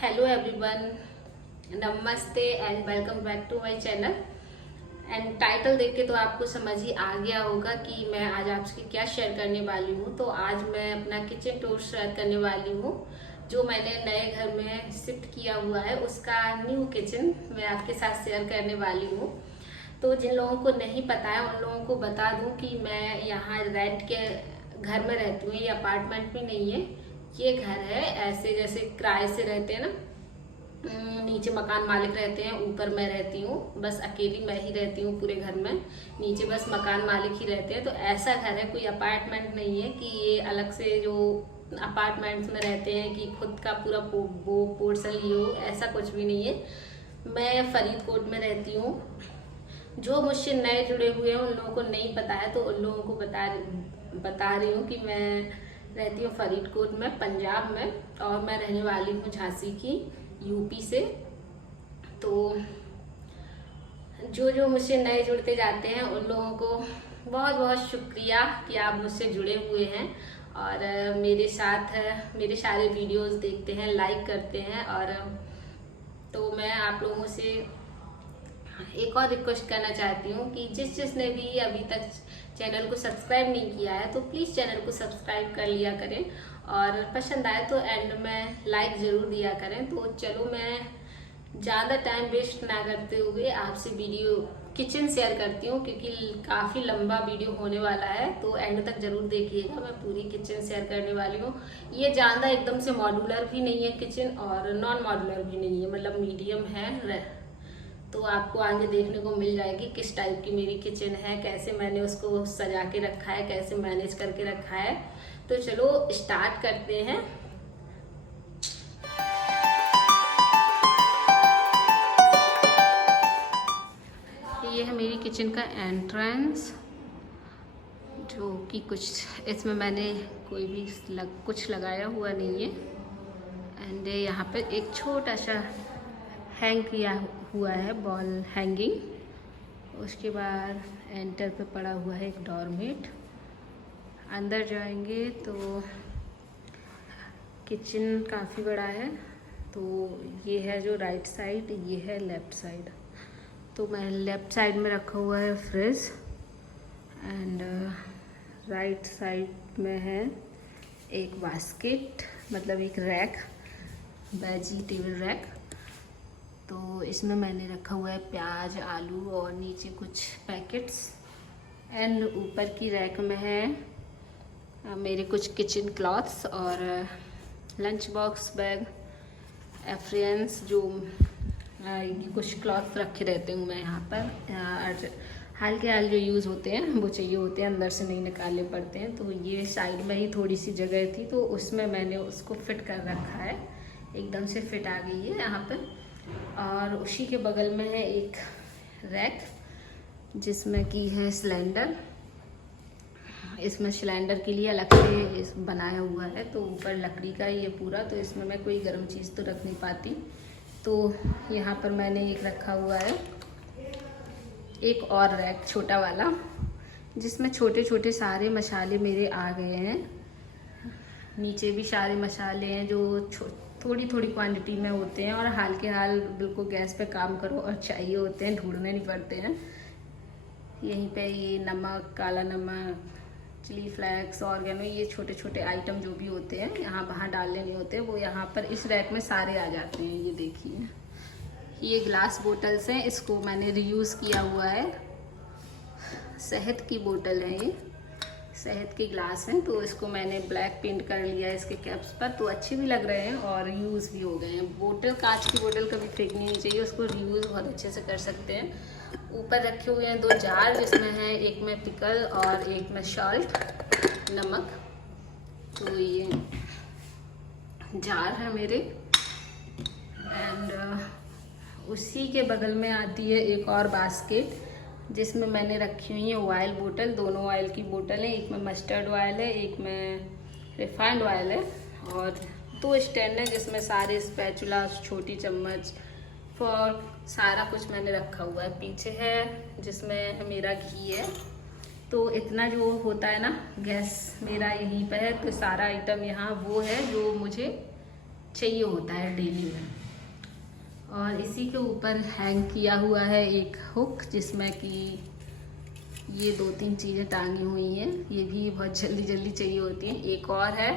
Hello everyone, नमस्ते and welcome back to my channel. And title देख के तो आपको समझ ही आ गया होगा कि मैं आज आपसे क्या शेयर करने वाली हूँ। तो आज मैं अपना किचन टूर शेयर करने वाली हूँ, जो मैंने नए घर में शिफ्ट किया हुआ है उसका न्यू किचन मैं आपके साथ शेयर करने वाली हूँ। तो जिन लोगों को नहीं पता है उन लोगों को बता दूँ कि मैं यहाँ रेंट के घर में रहती हूँ। ये अपार्टमेंट भी नहीं है, ये घर है। ऐसे जैसे किराए से रहते हैं ना, नीचे मकान मालिक रहते हैं, ऊपर मैं रहती हूँ। बस अकेली मैं ही रहती हूँ पूरे घर में, नीचे बस मकान मालिक ही रहते हैं। तो ऐसा घर है, कोई अपार्टमेंट नहीं है कि ये अलग से जो अपार्टमेंट्स में रहते हैं कि खुद का पूरा वो पोर्शन लिए हो, ऐसा कुछ भी नहीं है। मैं फरीदकोट में रहती हूँ। जो मुझसे नए जुड़े हुए हैं उन लोगों को नहीं पता है, तो उन लोगों को बता रही हूँ कि मैं रहती हूँ फरीदकोट में, पंजाब में, और मैं रहने वाली हूँ झांसी की, यूपी से। तो जो जो मुझसे नए जुड़ते जाते हैं उन लोगों को बहुत बहुत शुक्रिया कि आप मुझसे जुड़े हुए हैं और मेरे साथ मेरे सारे वीडियोस देखते हैं, लाइक करते हैं। और तो मैं आप लोगों से एक और रिक्वेस्ट करना चाहती हूँ कि जिसने भी अभी तक चैनल को सब्सक्राइब नहीं किया है तो प्लीज़ चैनल को सब्सक्राइब कर लिया करें, और पसंद आए तो एंड में लाइक ज़रूर दिया करें। तो चलो, मैं ज़्यादा टाइम वेस्ट ना करते हुए आपसे वीडियो किचन शेयर करती हूँ, क्योंकि काफ़ी लंबा वीडियो होने वाला है। तो एंड तक ज़रूर देखिएगा, मैं पूरी किचन शेयर करने वाली हूँ। ये ज़्यादा एकदम से मॉड्यूलर भी नहीं है किचन, और नॉन मॉड्यूलर भी नहीं है, मतलब मीडियम है। तो आपको आगे देखने को मिल जाएगी किस टाइप की मेरी किचन है, कैसे मैंने उसको सजा के रखा है, कैसे मैनेज करके रखा है। तो चलो स्टार्ट करते हैं। ये है मेरी किचन का एंट्रेंस, जो कि कुछ इसमें मैंने कोई भी कुछ लगाया हुआ नहीं है। एंड यहाँ पर एक छोटा सा हैंग किया हुआ है, बॉल हैंगिंग। उसके बाद एंटर पे पड़ा हुआ है एक डोरमेट। अंदर जाएंगे तो किचन काफ़ी बड़ा है। तो ये है जो राइट साइड, ये है लेफ़्ट साइड। तो मैं लेफ़्ट साइड में रखा हुआ है फ्रिज, एंड राइट साइड में है एक बास्केट, मतलब एक रैक, वेजिटेबल रैक। तो इसमें मैंने रखा हुआ है प्याज, आलू और नीचे कुछ पैकेट्स। एंड ऊपर की रैक में है मेरे कुछ किचन क्लॉथ्स और लंच बॉक्स, बैग, एफ्रियंस, जो कुछ क्लॉथ्स रखे रहते हूँ मैं यहाँ पर। हाल के हाल जो यूज़ होते हैं वो चाहिए होते हैं, अंदर से नहीं निकालने पड़ते हैं। तो ये साइड में ही थोड़ी सी जगह थी, तो उसमें मैंने उसको फिट कर रखा है, एकदम से फिट आ गई है यहाँ पर। और उसी के बगल में है एक रैक जिसमें की है सिलेंडर। इसमें सिलेंडर के लिए अलग से बनाया हुआ है, तो ऊपर लकड़ी का ये पूरा, तो इसमें मैं कोई गर्म चीज़ तो रख नहीं पाती। तो यहाँ पर मैंने एक रखा हुआ है एक और रैक छोटा वाला, जिसमें छोटे छोटे सारे मसाले मेरे आ गए हैं। नीचे भी सारे मसाले हैं जो थोड़ी थोड़ी क्वांटिटी में होते हैं, और हाल के हाल बिल्कुल गैस पे काम करो और चाहिए होते हैं, ढूंढने नहीं पड़ते हैं। यहीं पे ये नमक, काला नमक, चिली फ्लेक्स, ऑर्गेनो, ये छोटे छोटे आइटम जो भी होते हैं यहाँ बाहर डालने नहीं होते, वो यहाँ पर इस रैक में सारे आ जाते हैं। ये देखिए, ये ग्लास बोटल्स हैं, इसको मैंने रीयूज़ किया हुआ है। शहद की बोतल है, ये शहद के ग्लास हैं, तो इसको मैंने ब्लैक पेंट कर लिया है इसके कैप्स पर, तो अच्छे भी लग रहे हैं और यूज़ भी हो गए हैं। बोतल, कांच की बोतल कभी फेंकनी नहीं चाहिए, उसको रीयूज़ बहुत अच्छे से कर सकते हैं। ऊपर रखे हुए हैं 2 जार, जिसमें है एक में पिकल और एक में सॉल्ट, नमक। तो ये जार है मेरे। एंड उसी के बगल में आती है एक और बास्केट, जिसमें मैंने रखी हुई है ऑयल बोतल, दोनों ऑयल की बोतल है। एक में मस्टर्ड ऑयल है, एक में रिफाइंड ऑयल है, और 2 स्टैंड है जिसमें सारे स्पैचुला, छोटी चम्मच, फॉर्क, सारा कुछ मैंने रखा हुआ है। पीछे है जिसमें मेरा घी है। तो इतना जो होता है ना, गैस मेरा यहीं पे है, तो सारा आइटम यहाँ वो है जो मुझे चाहिए होता है डेली में। और इसी के ऊपर हैंग किया हुआ है एक हुक, जिसमें कि ये 2-3 चीज़ें टांगी हुई हैं। ये भी बहुत जल्दी जल्दी चाहिए होती हैं। एक और है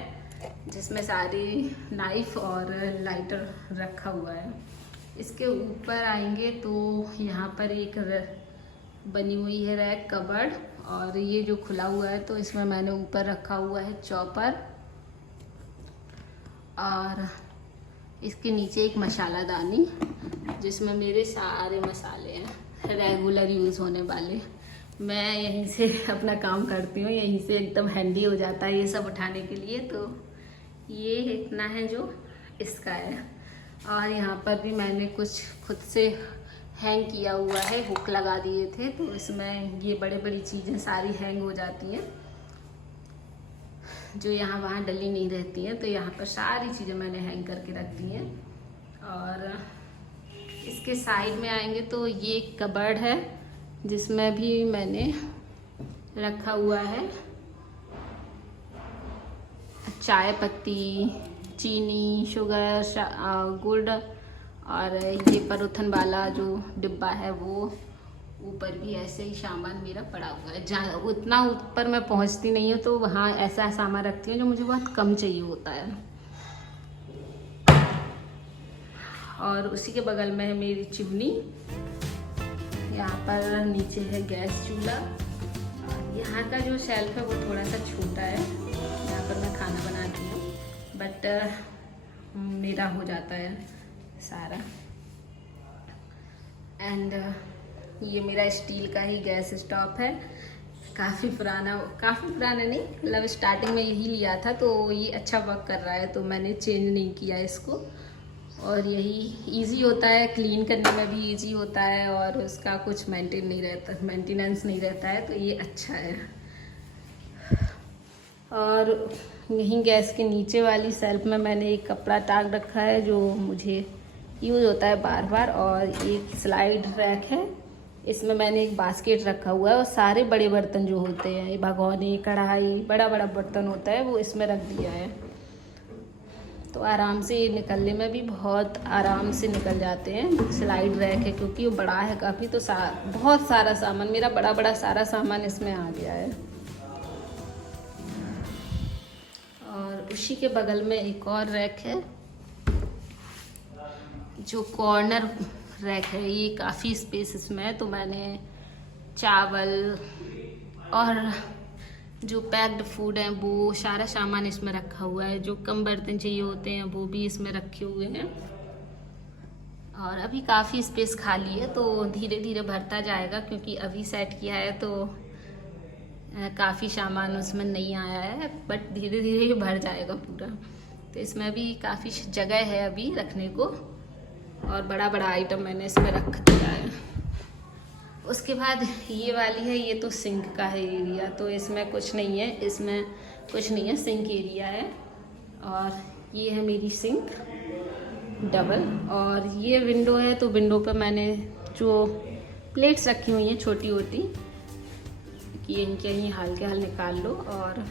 जिसमें सारी नाइफ और लाइटर रखा हुआ है। इसके ऊपर आएंगे तो यहाँ पर एक बनी हुई है रैक कबर्ड, और ये जो खुला हुआ है तो इसमें मैंने ऊपर रखा हुआ है चॉपर, और इसके नीचे एक मसालादानी जिसमें मेरे सारे मसाले हैं रेगुलर यूज़ होने वाले। मैं यहीं से अपना काम करती हूँ, यहीं से एकदम हैंडी हो जाता है ये सब उठाने के लिए। तो ये इतना है जो इसका है। और यहाँ पर भी मैंने कुछ खुद से हैंग किया हुआ है, हुक लगा दिए थे, तो इसमें ये बड़ी बड़ी चीज़ें सारी हैंग हो जाती हैं जो यहाँ वहाँ डली नहीं रहती हैं। तो यहाँ पर सारी चीज़ें मैंने हैंग करके रख दी हैं। और इसके साइड में आएंगे तो ये कबर्ड है जिसमें भी मैंने रखा हुआ है चाय पत्ती, चीनी, शुगर, गुड़, और ये परोथन वाला जो डिब्बा है वो ऊपर भी ऐसे ही सामान मेरा पड़ा हुआ है। जहाँ उतना ऊपर मैं पहुँचती नहीं हूँ तो वहाँ ऐसा सामान रखती हूँ जो मुझे बहुत कम चाहिए होता है। और उसी के बगल में है मेरी चिमनी। यहाँ पर नीचे है गैस चूल्हा। यहाँ का जो शेल्फ है वो थोड़ा सा छोटा है, यहाँ पर मैं खाना बनाती हूँ, बट मेरा हो जाता है सारा। एंड ये मेरा स्टील का ही गैस स्टोव है, काफ़ी पुराना नहीं, मतलब स्टार्टिंग में यही लिया था तो ये अच्छा वर्क कर रहा है तो मैंने चेंज नहीं किया इसको। और यही इजी होता है, क्लीन करने में भी इजी होता है और उसका कुछ मेंटेनेंस नहीं रहता है, तो ये अच्छा है। और यहीं गैस के नीचे वाली शेल्फ में मैंने एक कपड़ा टांग रखा है जो मुझे यूज़ होता है बार बार। और एक स्लाइड रैक है, इसमें मैंने एक बास्केट रखा हुआ है और सारे बड़े बर्तन जो होते हैं, भगोने, कढ़ाई, बड़ा बड़ा बर्तन होता है वो इसमें रख दिया है। तो आराम से निकलने में भी बहुत आराम से निकल जाते हैं। स्लाइड रैक है क्योंकि वो बड़ा है काफ़ी, तो बहुत सारा सामान, मेरा बड़ा सारा सामान इसमें आ गया है। और उसी के बगल में एक और रैक है जो कॉर्नर रैक है, ये काफ़ी स्पेस इसमें है। तो मैंने चावल और जो पैक्ड फूड है वो सारा सामान इसमें रखा हुआ है। जो कम बर्तन चाहिए होते हैं वो भी इसमें रखे हुए हैं। और अभी काफ़ी स्पेस खाली है तो धीरे धीरे भरता जाएगा, क्योंकि अभी सेट किया है तो काफ़ी सामान उसमें नहीं आया है, बट धीरे धीरे ही भर जाएगा पूरा। तो इसमें भी काफ़ी जगह है अभी रखने को, और बड़ा बड़ा आइटम मैंने इसमें रख दिया है। उसके बाद ये वाली है, ये तो सिंक का है एरिया, तो इसमें कुछ नहीं है, सिंक एरिया है। और ये है मेरी सिंक डबल। और ये विंडो है, तो विंडो पे मैंने जो प्लेट्स रखी हुई हैं छोटी छोटी कि इनके ही हाल के हाल निकाल लो। और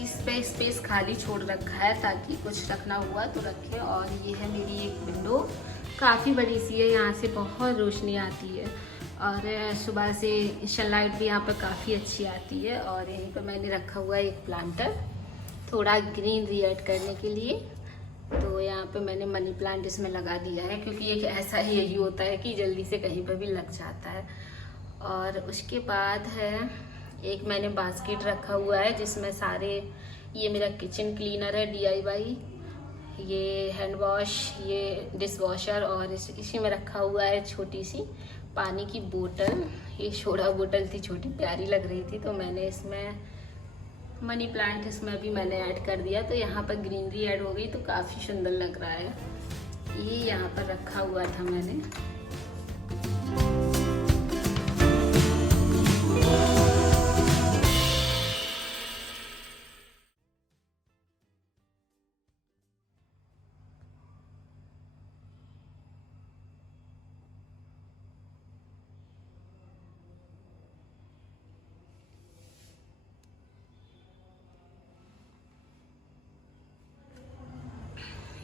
इस पे स्पेस खाली छोड़ रखा है ताकि कुछ रखना हुआ तो रखें। और ये है मेरी एक विंडो, काफ़ी बड़ी सी है, यहाँ से बहुत रोशनी आती है और सुबह से सनलाइट भी यहाँ पर काफ़ी अच्छी आती है। और यहीं पर मैंने रखा हुआ है एक प्लांटर, थोड़ा ग्रीनरी ऐड करने के लिए। तो यहाँ पे मैंने मनी प्लांट इसमें लगा दिया है, क्योंकि एक ऐसा ही यही होता है कि जल्दी से कहीं पर भी लग जाता है। और उसके बाद है एक मैंने बास्केट रखा हुआ है जिसमें सारे, ये मेरा किचन क्लीनर है DIY, ये हैंड वॉश, ये डिश वॉशर, और इसी में रखा हुआ है छोटी सी पानी की बोतल। ये सोडा बोतल थी, छोटी प्यारी लग रही थी, तो मैंने इसमें मनी प्लांट इसमें भी मैंने ऐड कर दिया, तो यहाँ पर ग्रीनरी ऐड हो गई तो काफ़ी सुंदर लग रहा है। ये यहाँ पर रखा हुआ था मैंने।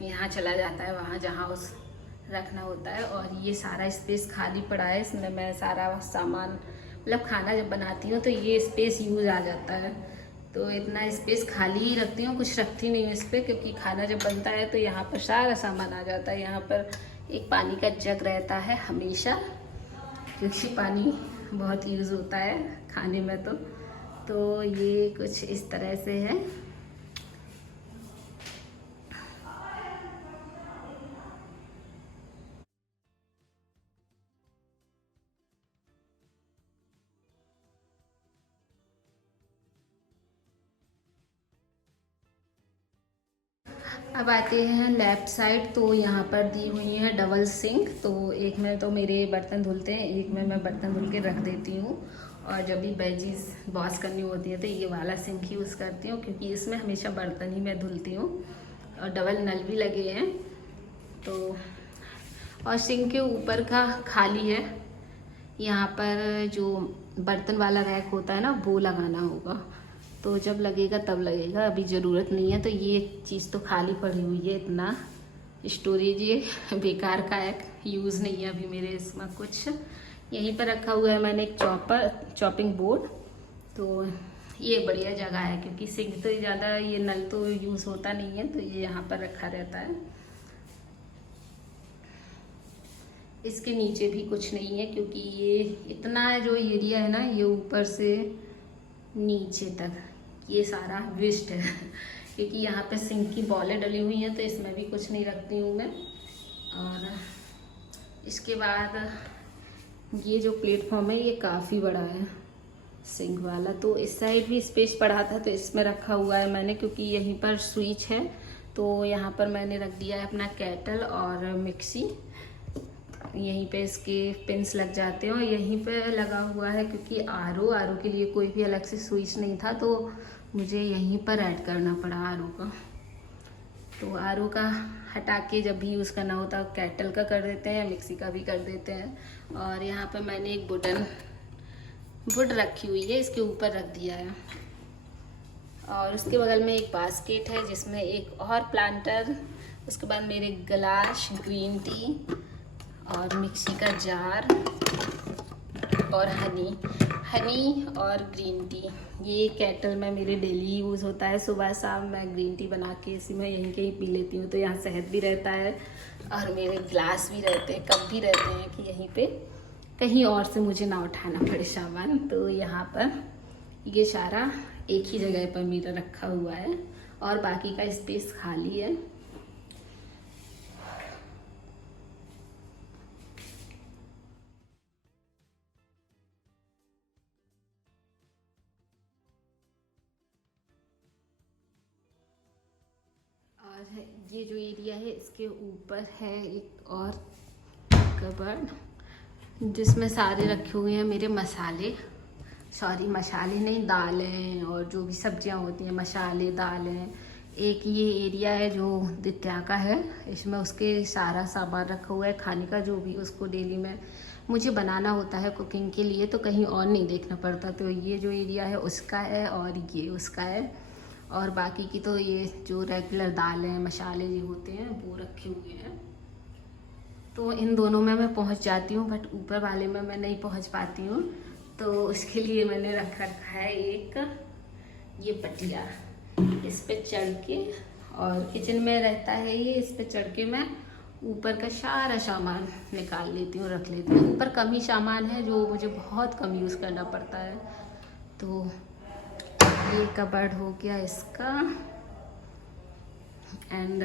यहाँ चला जाता है, वहाँ जहाँ उस रखना होता है। और ये सारा स्पेस खाली पड़ा है, इसमें मैं सारा सामान मतलब खाना जब बनाती हूँ तो ये स्पेस यूज आ जाता है, तो इतना स्पेस खाली ही रखती हूँ, कुछ रखती नहीं हूँ इस पर, क्योंकि खाना जब बनता है तो यहाँ पर सारा सामान आ जाता है। यहाँ पर एक पानी का जग रहता है हमेशा, क्योंकि पानी बहुत यूज़ होता है खाने में। तो ये कुछ इस तरह से है। अब आते हैं लेफ्ट साइड। तो यहाँ पर दी हुई है डबल सिंक, तो एक में तो मेरे बर्तन धुलते हैं, एक में मैं बर्तन धुल के रख देती हूँ। और जब भी वेजीज वॉश करनी होती है तो ये वाला सिंक यूज़ करती हूँ, क्योंकि इसमें हमेशा बर्तन ही मैं धुलती हूँ। और डबल नल भी लगे हैं तो। और सिंक के ऊपर का खाली है, यहाँ पर जो बर्तन वाला रैक होता है ना वो लगाना होगा, तो जब लगेगा तब लगेगा, अभी ज़रूरत नहीं है। तो ये चीज़ तो खाली पड़ी हुई है, इतना स्टोरेज ये बेकार का है, यूज़ नहीं है अभी मेरे इसमें कुछ। यहीं पर रखा हुआ है मैंने एक चॉपिंग बोर्ड, तो ये बढ़िया जगह है, क्योंकि सिंक तो ज़्यादा ये नल तो यूज़ होता नहीं है, तो ये यहाँ पर रखा रहता है। इसके नीचे भी कुछ नहीं है, क्योंकि ये इतना जो एरिया है ना, ये ऊपर से नीचे तक ये सारा वेस्ट है, क्योंकि यहाँ पे सिंक की बॉलें डली हुई हैं, तो इसमें भी कुछ नहीं रखती हूँ मैं। और इसके बाद ये जो प्लेटफॉर्म है ये काफ़ी बड़ा है सिंक वाला, तो इस साइड भी स्पेस पड़ा था, तो इसमें रखा हुआ है मैंने, क्योंकि यहीं पर स्विच है, तो यहाँ पर मैंने रख दिया है अपना केटल और मिक्सी। यहीं पे इसके पिंस लग जाते हैं, और यहीं पे लगा हुआ है, क्योंकि आरओ के लिए कोई भी अलग से स्विच नहीं था, तो मुझे यहीं पर ऐड करना पड़ा आरओ का। तो आरओ का हटा के जब भी यूज़ करना होता है केटल का कर देते हैं, मिक्सी का भी कर देते हैं। और यहाँ पे मैंने एक वुड रखी हुई है, इसके ऊपर रख दिया है। और उसके बगल में एक बास्केट है जिसमें एक और प्लांटर, उसके बाद मेरे गिलास, ग्रीन टी और मिक्सी का जार और हनी और ग्रीन टी। ये केटल में मेरे डेली यूज़ होता है, सुबह शाम मैं ग्रीन टी बना के इसी में यहीं कहीं पी लेती हूँ, तो यहाँ शहद भी रहता है और मेरे गिलास भी रहते हैं, कप भी रहते हैं, कि यहीं पे कहीं और से मुझे ना उठाना पड़े सामान। तो यहाँ पर ये सारा एक ही जगह पर मेरा रखा हुआ है, और बाकी का स्पेस खाली है। और ये जो एरिया है इसके ऊपर है एक और कबर्ड, जिसमें सारे रखे हुए हैं मेरे मसाले, मसाले नहीं, दालें और जो भी सब्जियां होती हैं, मसाले दालें। एक ये एरिया है जो दित्या का है, इसमें उसके सारा सामान रखा हुआ है खाने का, जो भी उसको डेली में मुझे बनाना होता है कुकिंग के लिए, तो कहीं और नहीं देखना पड़ता। तो ये जो एरिया है उसका है और ये उसका है, और बाकी की तो ये जो रेगुलर दालें मसाले जो होते हैं वो रखे हुए हैं। तो इन दोनों में मैं पहुंच जाती हूँ, बट ऊपर वाले में मैं नहीं पहुंच पाती हूँ, तो उसके लिए मैंने रखा है एक ये पटिया, इस पे चढ़ के, और किचन में रहता है ये, इस पे चढ़ के मैं ऊपर का सारा सामान निकाल लेती हूँ, रख लेती हूँ। ऊपर कम ही सामान है जो मुझे बहुत कम यूज़ करना पड़ता है। तो ये कबर्ड हो गया इसका, एंड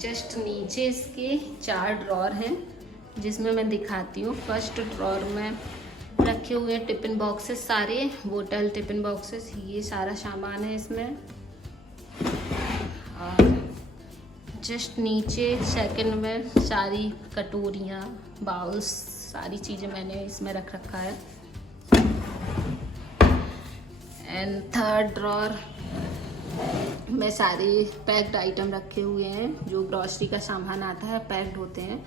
जस्ट नीचे इसके 4 ड्रॉर हैं, जिसमें मैं दिखाती हूँ। फर्स्ट ड्रॉर में रखे हुए टिफिन बॉक्सेस, सारे बोतल टिफिन बॉक्सेस, ये सारा सामान है इसमें। और जस्ट नीचे सेकंड में सारी कटोरियाँ, बाउल्स, सारी चीज़ें मैंने इसमें रख रखा है। एंड थर्ड ड्रॉर में सारे पैक्ड आइटम रखे हुए हैं, जो ग्रॉसरी का सामान आता है पैक्ड होते हैं,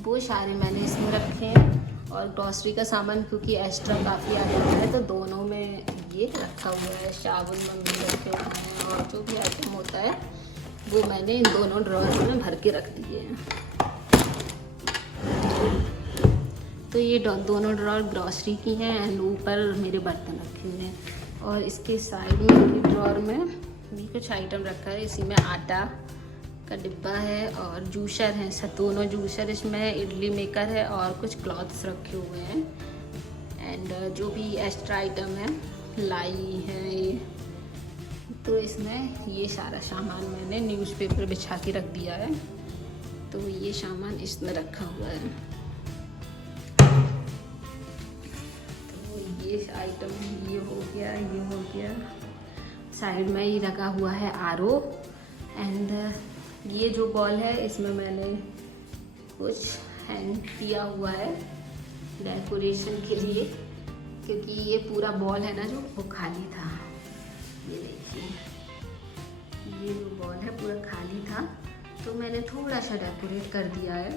वो सारे मैंने इसमें रखे हैं। और ग्रॉसरी का सामान क्योंकि एक्स्ट्रा काफ़ी आ जाता है, तो दोनों में ये रखा हुआ है। साबुन मम्मी रखे हुए हैं, और जो भी आइटम होता है वो मैंने इन दोनों ड्रॉअर में भर के रख दिए हैं। तो ये दोनों ड्रॉअर ग्रॉसरी की हैं एंड ऊपर मेरे बर्तन रखे हुए हैं। और इसके साइड में ड्रॉअर में भी कुछ आइटम रखा है। इसी में आटा का डिब्बा है और जूसर है, दोनों जूसर, इसमें इडली मेकर है और कुछ क्लॉथ्स रखे हुए हैं। एंड जो भी एक्स्ट्रा आइटम है, लाई है ये, तो इसमें ये सारा सामान मैंने न्यूज़पेपर बिछा के रख दिया है। तो ये सामान इसमें रखा हुआ है। तो ये आइटम ये हो गया, ये हो गया। साइड में ही रखा हुआ है आरओ। एंड ये जो बॉल है इसमें मैंने कुछ हैंग किया हुआ है डेकोरेशन के लिए, क्योंकि ये पूरा बॉल है ना जो वो खाली था। ये देखिए, ये जो बॉल है पूरा खाली था, तो मैंने थोड़ा सा डेकोरेट कर दिया है।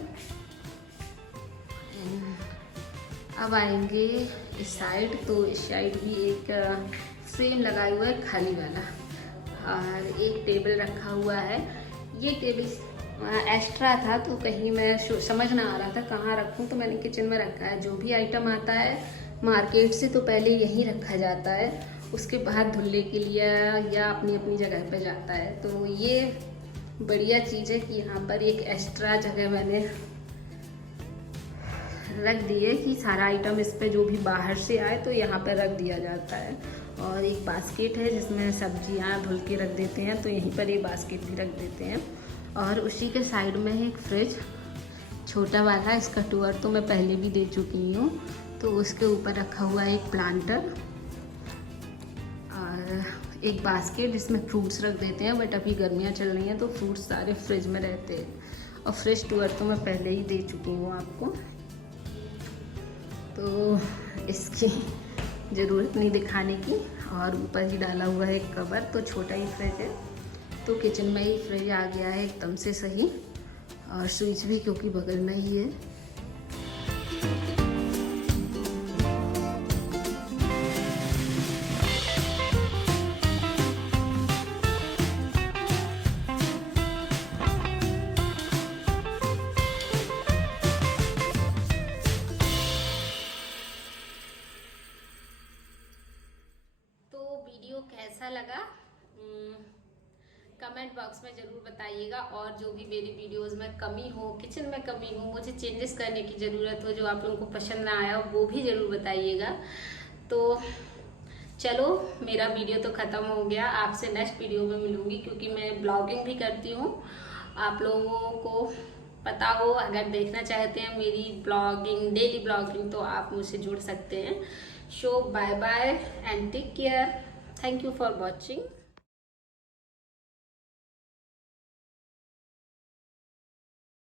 अब आएंगे इस साइड, तो इस साइड भी एक फ्रेम लगा हुआ है खाली वाला, और एक टेबल रखा हुआ है। ये टेबल एक्स्ट्रा था, तो कहीं मैं समझ ना आ रहा था कहाँ रखूँ, तो मैंने किचन में रखा है। जो भी आइटम आता है मार्केट से तो पहले यहीं रखा जाता है, उसके बाद धुलने के लिए या अपनी अपनी जगह पे जाता है। तो ये बढ़िया चीज़ है कि यहाँ पर एक एक्स्ट्रा जगह मैंने रख दी है कि सारा आइटम इस पे जो भी बाहर से आए तो यहाँ पर रख दिया जाता है। और एक बास्केट है जिसमें सब्जियाँ धुल के रख देते हैं, तो यहीं पर एक बास्केट भी रख देते हैं। और उसी के साइड में है एक फ्रिज छोटा वाला, इसका टूर तो मैं पहले भी दे चुकी हूँ। तो उसके ऊपर रखा हुआ है एक प्लांटर और एक बास्केट जिसमें फ्रूट्स रख देते हैं। बट अभी गर्मियाँ चल रही हैं तो फ्रूट्स सारे फ्रिज में रहते हैं। और फ्रिज टूर तो मैं पहले ही दे चुकी हूँ आपको, तो इसकी ज़रूरत नहीं दिखाने की। और ऊपर ही डाला हुआ है एक कवर, तो छोटा ही फ्रिज है, तो किचन में ही फ्रिज आ गया है एकदम से सही। और स्विच भी क्योंकि बगल में ही है। वीडियो कैसा लगा कमेंट बॉक्स में ज़रूर बताइएगा। और जो भी मेरी वीडियोस में कमी हो, किचन में कमी हो, मुझे चेंजेस करने की ज़रूरत हो, जो आप लोगों को पसंद ना आया हो, वो भी ज़रूर बताइएगा। तो चलो, मेरा वीडियो तो ख़त्म हो गया। आपसे नेक्स्ट वीडियो में मिलूँगी, क्योंकि मैं ब्लॉगिंग भी करती हूँ। आप लोगों को पता हो, अगर देखना चाहते हैं मेरी ब्लॉगिंग, डेली ब्लॉगिंग, तो आप मुझसे जुड़ सकते हैं। So bye bye and take care. Thank you for watching.